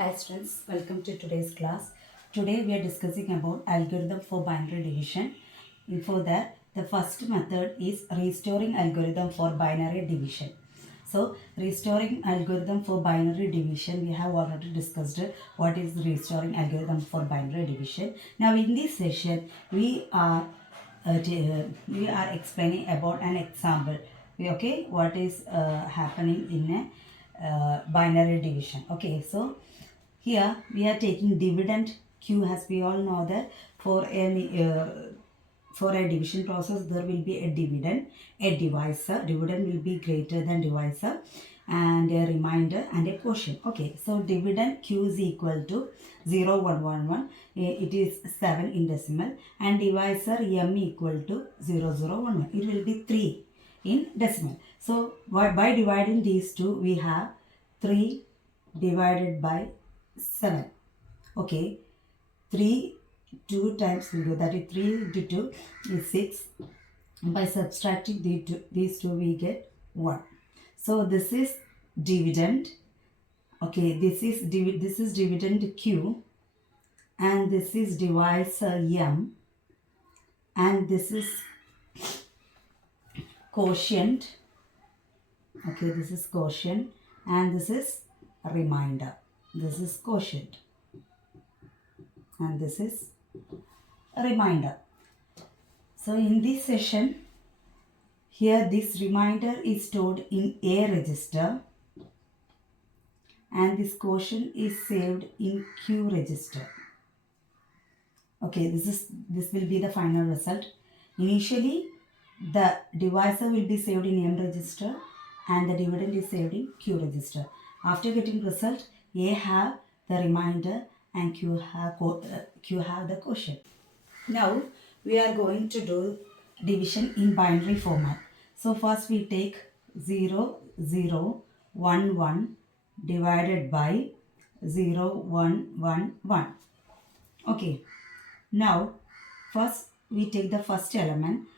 Hi students, welcome to today's class. Today we are discussing about algorithm for binary division. Before that, the first method is restoring algorithm for binary division. So, restoring algorithm for binary division, we have already discussed what is restoring algorithm for binary division. Now, in this session, we are explaining about an example. Okay, what is happening in a binary division. Okay, so here we are taking dividend q, as we all know that for a division process there will be a dividend, a divisor. Dividend will be greater than divisor, and a remainder and a quotient. Okay, so dividend q is equal to 0111. It is 7 in decimal, and divisor m equal to 0011. It will be 3 in decimal. So by dividing these two, we have 3 divided by 7. Okay, 3 2 times will go, that is 3 into 2 is 6. By subtracting these two we get 1. So this is dividend. Okay, this is dividend q, and this is divisor m, and this is quotient. Okay, this is quotient, and this is remainder. This is quotient, and this is a remainder. So in this session, here this remainder is stored in A register, and this quotient is saved in Q register. Okay, this will be the final result. Initially, the divisor will be saved in M register, and the dividend is saved in Q register. After getting result, A have the remainder and Q have the quotient. Now we are going to do division in binary format. So first we take 0, 0, 1, 1 divided by 0, 1, 1, 1. Okay. Now first we take the first element.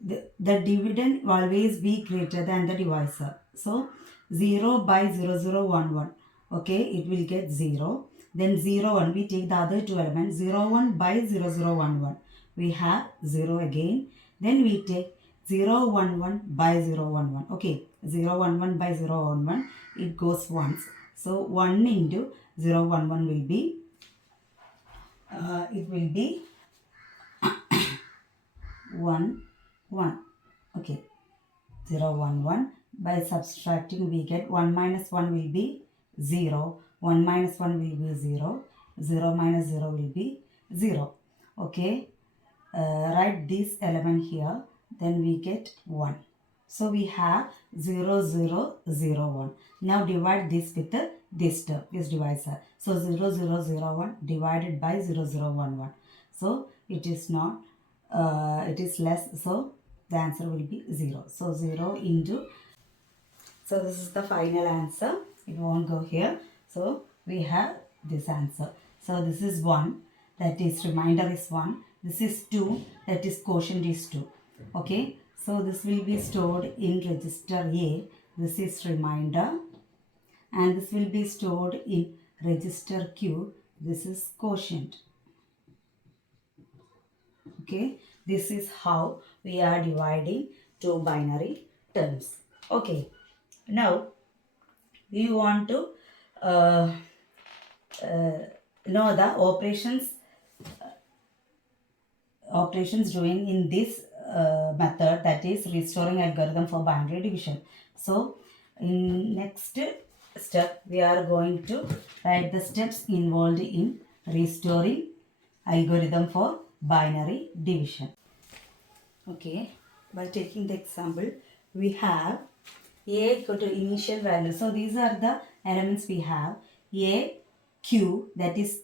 The dividend always be greater than the divisor. So 0 by 0, 0, 1, 1. Okay, it will get 0. Then 0, 1, we take the other two elements. 0, 1 by 0, 0, 1, 1. We have 0 again. Then we take 0, 1, 1 by 0, 1, 1. Okay, 0, 1, 1 by 0, 1, 1. It goes once. So 1 into 0, 1, 1 will be, it will be 1, 1. Okay, 0, 1, 1. By subtracting, we get 1 minus 1 will be 0. 1 minus 1 will be 0. 0 minus 0 will be 0. Okay, write this element here. Then we get 1. So we have 0, 0, 0, 1. Now divide this with this term, this divisor. So 0, 0, 0, 1 divided by 0, 0, 1, 1. So it is not, it is less. So the answer will be 0. So 0 into, so this is the final answer. It won't go here. So we have this answer. So this is 1, that is remainder is 1. This is 2, that is quotient is 2. Okay, so this will be stored in register A. This is remainder, and this will be stored in register Q. This is quotient. Okay, this is how we are dividing two binary terms. Okay, now we want to know the operations doing in this method, that is restoring algorithm for binary division. So in next step we are going to write the steps involved in restoring algorithm for binary division. Okay, by taking the example, we have A equal to initial value. So these are the elements we have. A, Q, that is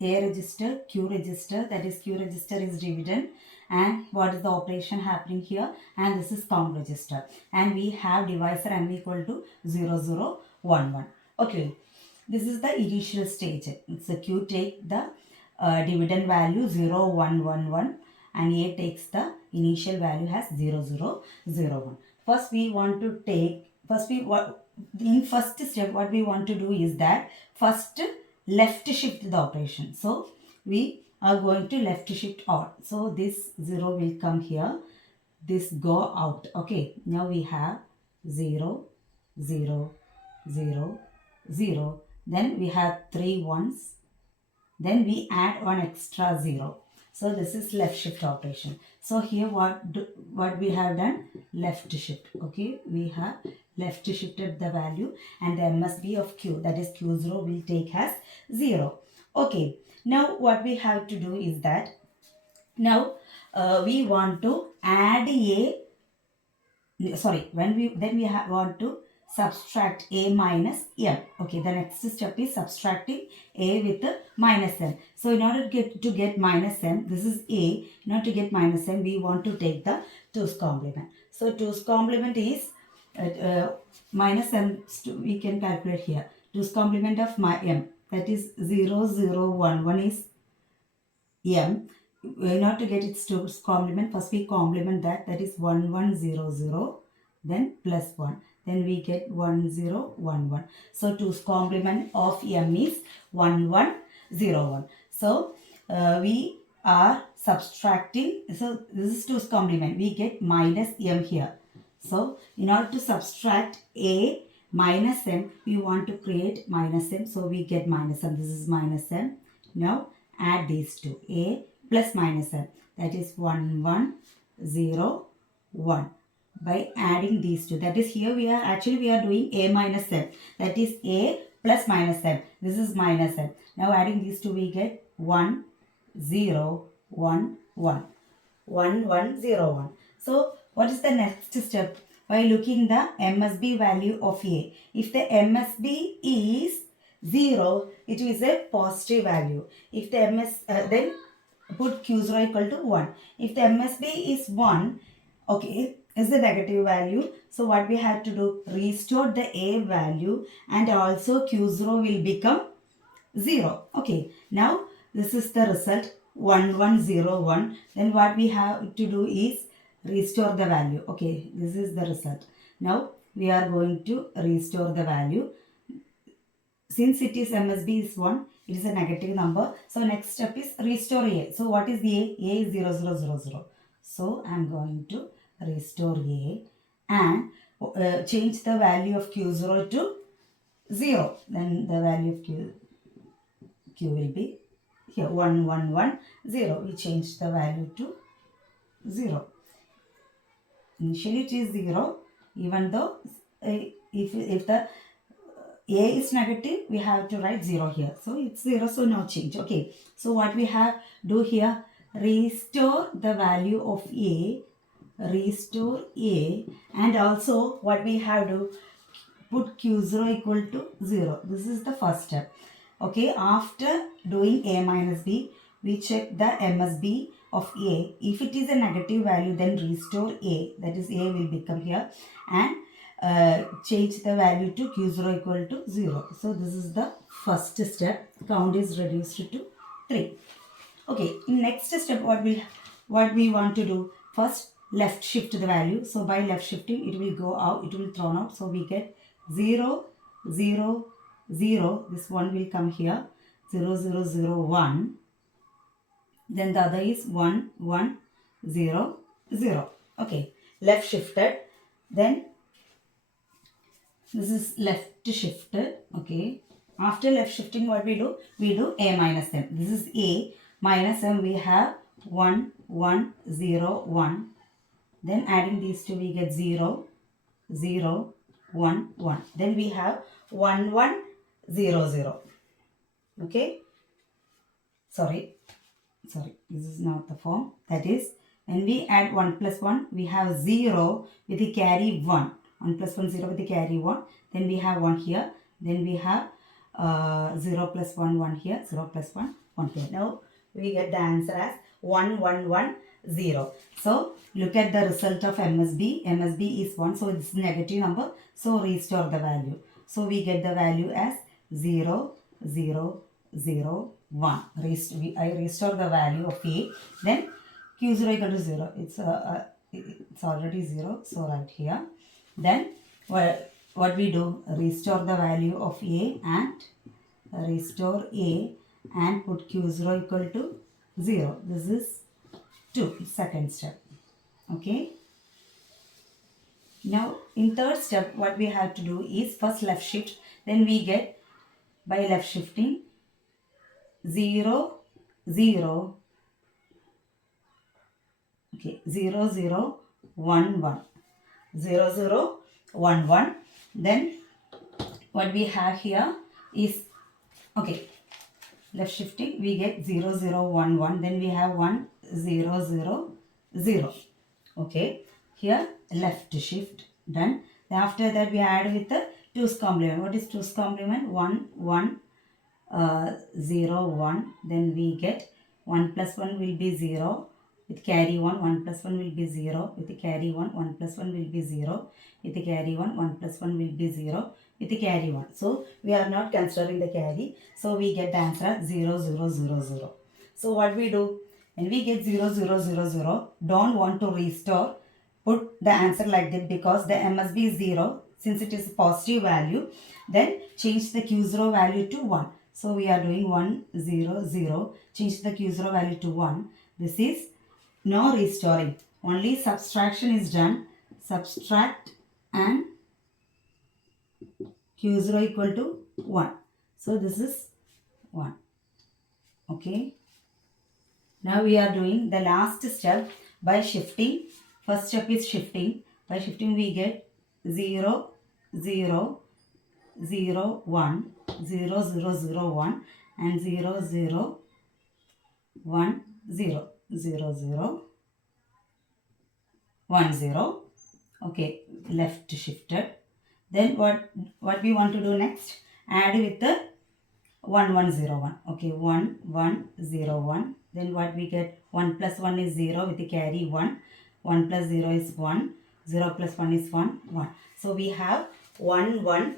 A register, Q register, that is Q register is dividend, and what is the operation happening here, and this is count register, and we have divisor m equal to 0, 0, 1, 1. Okay, this is the initial stage. So Q take the dividend value 0, 1, 1, 1, and A takes the initial value as 0, 0, 0, 1. First we want to take, in first step what we want to do is that first left shift the operation. So we are going to left shift all. So this 0 will come here. This go out. Okay. Now we have 0, 0, 0, 0. Then we have 3 ones. Then we add one extra 0. So this is left shift operation. So here what we have done? Left shift. Okay, we have left shifted the value and the MSB of Q, that is Q0, will take as 0. Okay, now what we have to do is that now we want to add a, sorry, want to subtract a minus m. Okay, the next step is subtracting a with the minus m. So in order to get minus m, this is a. In order to get minus m, we want to take the 2's complement. So 2's complement is minus m. We can calculate here. 2's complement of my m, that is 0, 0, 1. 1 is m. In order to get its 2's complement, first we complement that is 1, 1, 0, 0, then plus 1. Then we get 1, 0, 1, 1. So 2's complement of m is 1, 1, 0, 1. So we are subtracting, so this is 2's complement. We get minus m here. So in order to subtract a minus m, we want to create minus m. So we get minus m. This is minus m. Now add these two, a plus minus m, that is 1, 1, 0, 1. By adding these two, that is here we are doing a minus m, that is a plus minus m. This is minus m. Now adding these two, we get 1, 0, 1, 1. 1, 1, 0, 1. So what is the next step? By looking the MSB value of A. If the MSB is 0, it is a positive value. If the then put Q0 equal to 1. If the MSB is 1, okay, is the negative value. So what we have to do? Restore the A value and also Q0 will become 0. Okay, now this is the result 1101. Then what we have to do is restore the value. Okay, this is the result. Now we are going to restore the value. Since it is MSB is 1, it is a negative number. So next step is restore A. So what is A? A is 0, 0, 0, 0. So I am going to restore A and change the value of Q0 to 0. Then the value of Q will be here 1, 1, 1, 0. We change the value to 0. Initially it is 0, even though if the A is negative, we have to write 0 here. So it's 0, so no change. Okay. So what we have do here, restore the value of A, restore A, and also what we have to put Q0 equal to 0. This is the first step. Okay. After doing A minus B, we check the MSB of A. If it is a negative value, then restore A. That is A will become here and change the value to Q0 equal to 0. So this is the first step. Count is reduced to 3. Okay, in next step what we want to do? First left shift the value. So by left shifting it will go out, it will thrown out. So we get 0, 0, 0. This one will come here. 0, 0, 0, 1. Then the other is 1, 1, 0, 0. Okay, left shifted. Then this is left shifted. Okay. After left shifting, what we do? We do A minus M. This is A minus M. We have 1, 1, 0, 1. Then adding these two, we get 0, 0, 1, 1. Then we have 1, 1, 0, 0. Okay. Sorry. This is not the form. That is, when we add 1 plus 1, we have 0 with the carry 1. 1 plus 1, 0 with the carry 1. Then we have 1 here. Then we have 0 plus 1, 1 here. 0 plus 1, 1 here. Now we get the answer as 1, 1, 1, 0. So look at the result of MSB. MSB is 1. So this is negative number. So restore the value. So we get the value as 0, 0, 0, 1. I restore the value of A. Then Q0 equal to 0. It's already 0. So right here. Then what we do? Restore the value of A and restore A and put Q0 equal to 0. This is 2, second step. Okay. Now in third step what we have to do is first left shift, then we get by left shifting 0 0, okay, 0 0 1 1, 0 0 1 1. Then what we have here is, okay, left shifting we get 0 0 1 1, then we have 1 0 0 0. Okay, here left shift done. Then after that we add with the 2's complement. What is 2's complement? 1 1 0 1. Then we get 1 plus 1 will be 0 with carry 1. 1 plus 1 will be 0 with the carry 1. 1 plus 1 will be 0 with the carry 1. 1 plus 1 will be 0 with the carry 1. So we are not considering the carry. So we get the answer 0 0 0 0. So what we do? When we get 0 0 0 0, don't want to restore, put the answer like that, because the M must be 0 since it is a positive value. Then change the Q0 value to 1. So we are doing 1 0 0, change the Q0 value to 1. This is no restoring, only subtraction is done. Subtract and Q0 equal to 1. So this is 1. Okay. Now we are doing the last step by shifting. First step is shifting. By shifting we get 0 0 0 1, 0 0 0 1 and 0 0 1 0, 0 0 1 0. Okay, left shifted. Then what we want to do next? Add with the 1 1 0 1. Okay, 1 1 0 1. Then what we get? 1 plus 1 is 0 with the carry 1. 1 plus 0 is 1. 0 plus 1 is 1 1. So we have 1 1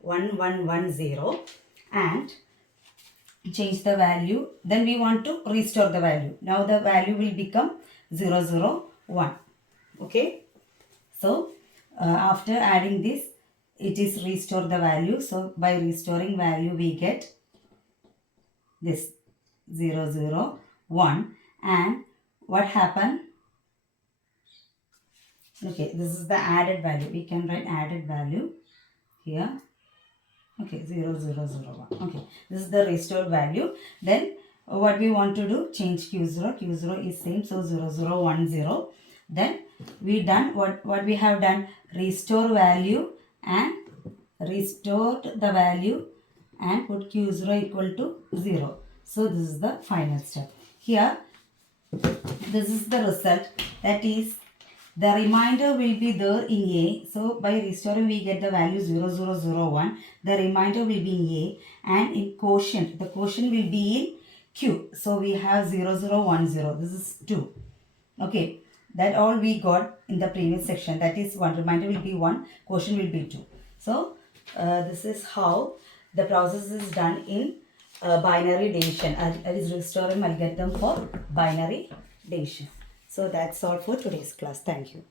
1 1 1 0 and change the value. Then we want to restore the value. Now the value will become 0 0 1. Okay. So after adding this, it is restore the value. So by restoring value we get this 0 0 1. And what happened? Okay, this is the added value. We can write added value here. Okay, 0 0 0 1. Okay, this is the restored value. Then what we want to do? Change Q0. Q0 is same, so 0 0 1 0. Then we done what we have done? Restore value and restored the value and put Q0 equal to 0. So this is the final step. Here, this is the result. That is, the remainder will be there in A. So by restoring we get the value 0 0 0 1. The remainder will be in A, and in quotient, the quotient will be in Q. So we have 0 0 1 0. This is 2. Okay. That all we got in the previous section. That is, one remainder will be 1, quotient will be 2. So this is how the process is done in binary division. That is restoring algorithm for binary division. So that's all for today's class. Thank you.